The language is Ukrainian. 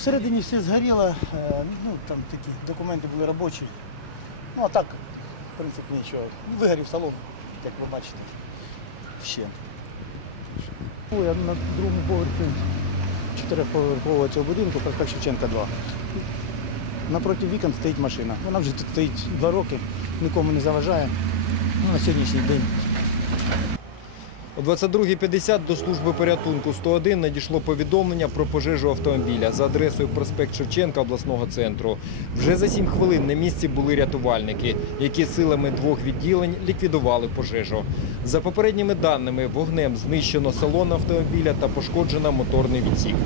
Всередині все згоріло, е, ну там такі документи були робочі. Ну а так, в принципі, нічого. Вигорів салон, як ви бачите. Ще. Я на другому поверсі чотирьохповерхового цього будинку, проспект Шевченка 2. Напроти вікон стоїть машина. Вона вже тут стоїть два роки, нікому не заважає. Ну, на сьогоднішній день О 22.50 до служби порятунку 101 надійшло повідомлення про пожежу автомобіля за адресою проспект Шевченка обласного центру. Вже за 7 хвилин на місці були рятувальники, які силами двох відділень ліквідували пожежу. За попередніми даними, вогнем знищено салон автомобіля та пошкоджено моторний відсік.